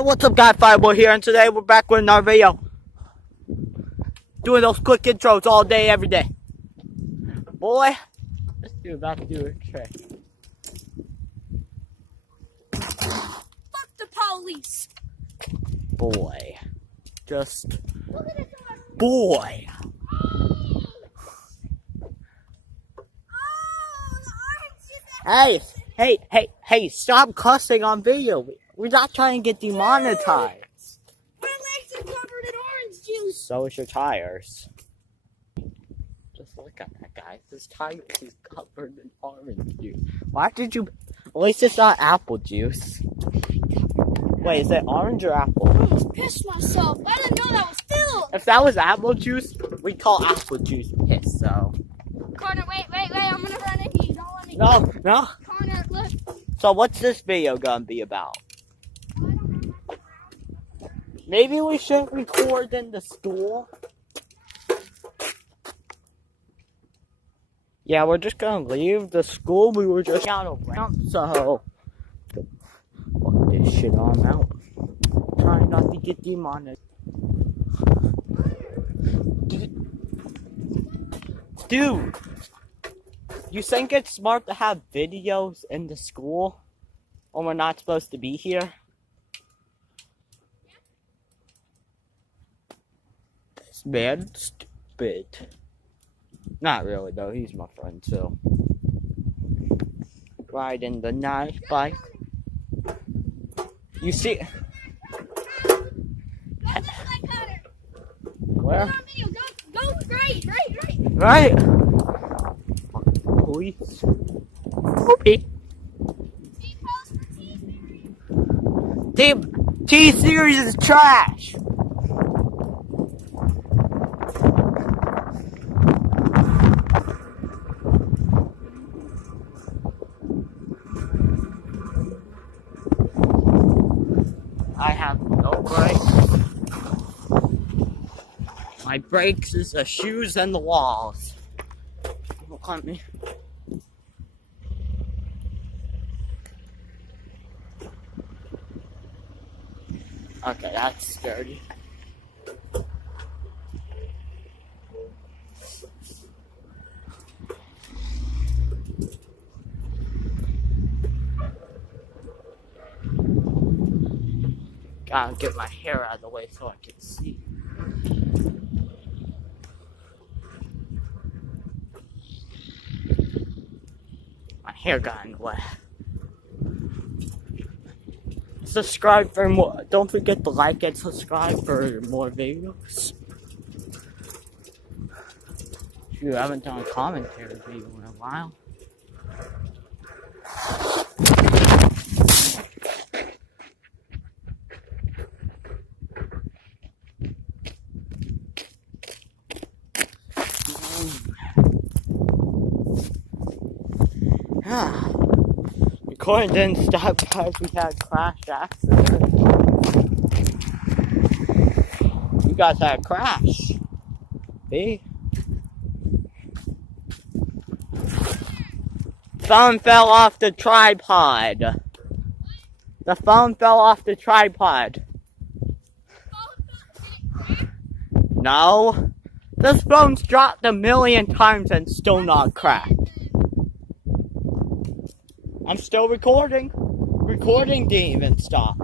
Hey, what's up guys, Fireball here, and today we're back with another video. Doing those quick intros all day, every day. Boy, this dude about to do a trick. Fuck the police! Boy. Just... Boy! Hey, stop cussing on video. We're not trying to get demonetized. My legs are covered in orange juice. So is your tires. Just look at that, guys. His tire is covered in orange juice. Why did you... At least it's not apple juice. Wait, is it orange or apple? I almost pissed myself. I didn't know that was filled. If that was apple juice, we call apple juice piss, so... Connor, wait. I'm gonna run into you. Don't let me No. Connor, look. So what's this video gonna be about? Maybe we should record in the school? Yeah, we're just gonna leave the school. We were just out around, so... Fuck this shit on out. Trying not to get demonetized. Dude! You think it's smart to have videos in the school when we're not supposed to be here? This man's stupid. Not really though, he's my friend too. Riding the nice bike. You see... Where? Go right. Right! Police. Okay. T-Series is trash! I have no brakes. My brakes is the shoes and the walls. Look at me. Okay, that's sturdy. Gotta get my hair out of the way so I can see. My hair got in the way. Subscribe for more. Don't forget to like and subscribe for more videos. You haven't done a commentary video in a while. Recording didn't stop because we had a crash accident. You guys had a crash. See? Phone fell off the tripod. The phone fell off the tripod. No. This phone's dropped a million times and still not cracked. I'm still recording. Recording didn't even stop.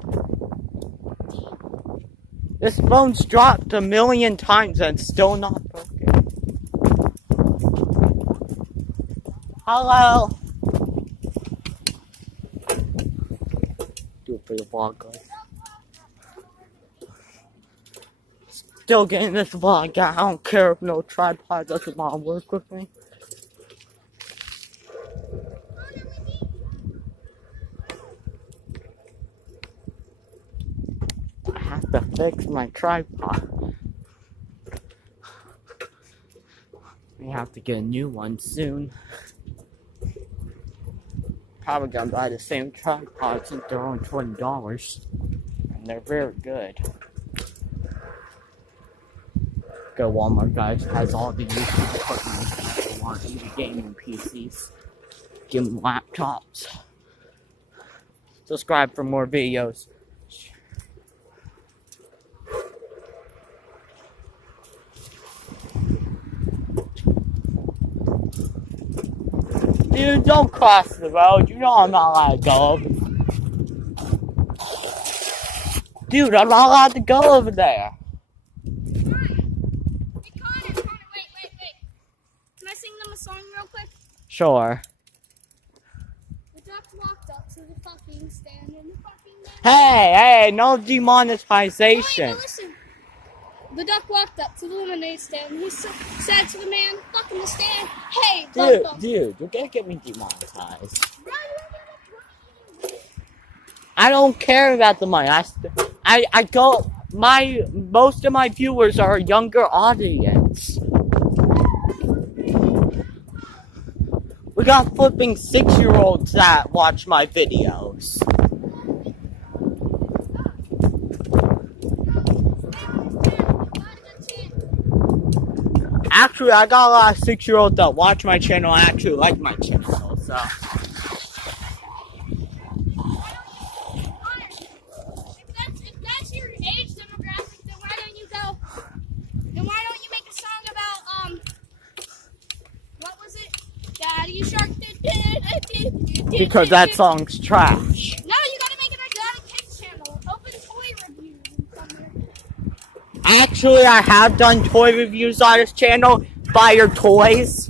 This phone's dropped a million times and still not broken. Hello. Do it for the vlog, guys. Still getting this vlog out. I don't care if no tripod doesn't want to work with me. I have to fix my tripod. We have to get a new one soon. Probably gonna buy the same tripod since they're only $20. And they're very good. Go Walmart, guys. Has all the YouTube equipment that they want in the gaming PCs. Give them laptops. Subscribe for more videos. Dude, don't cross the road. You know I'm not allowed to go over. Dude, I'm not allowed to go over there. Hey, Connor, wait. Can I sing them a song real quick? Sure. The duck walked up to the fucking stand and the fucking man. Hey, no Wait, demonetization. no, listen. The duck walked up to the lemonade stand and he said to the man fucking the stand, hey, Dude, you're gonna get me demonetized. I don't care about the money. Most of my viewers are a younger audience. We got flipping 6-year-olds that watch my videos. Actually, I got a lot of 6-year-olds that watch my channel and actually like my channel, so. If that's your age demographic, then why don't you make a song about, what was it? Daddy Shark did. Because that song's trash. No, you gotta make it a Daddy Kids channel. Open toy reviews and somewhere. Actually, I have done toy reviews on this channel. Buy your toys.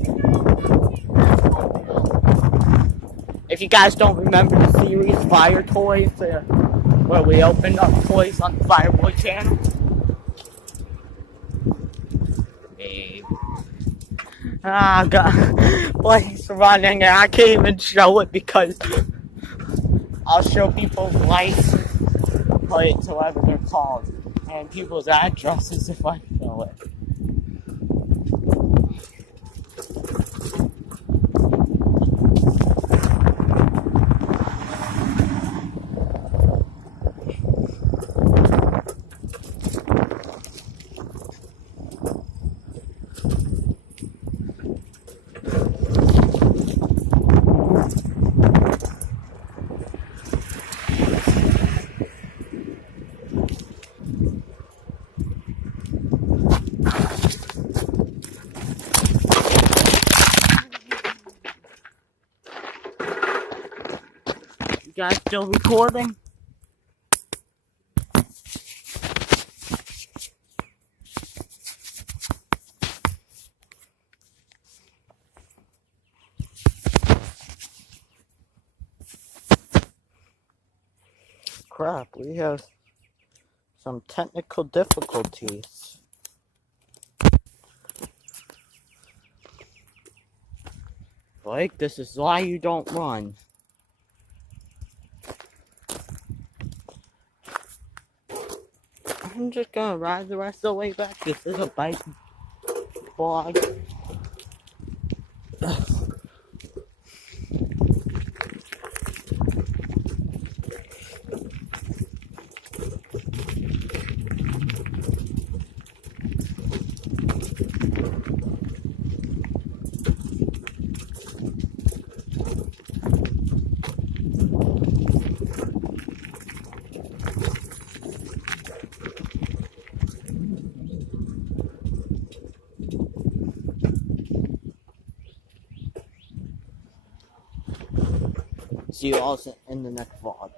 If you guys don't remember the series Fire Toys, where we opened up toys on the Fireboy channel. Babe. Ah, God. Boys running, and I can't even show it because I'll show people's license plates, whatever they're called, and people's addresses if I show it. You guys still recording? Crap, we have some technical difficulties. Blake, this is why you don't run. I'm just gonna ride the rest of the way back. This is a bike vlog. See you all in the next vlog.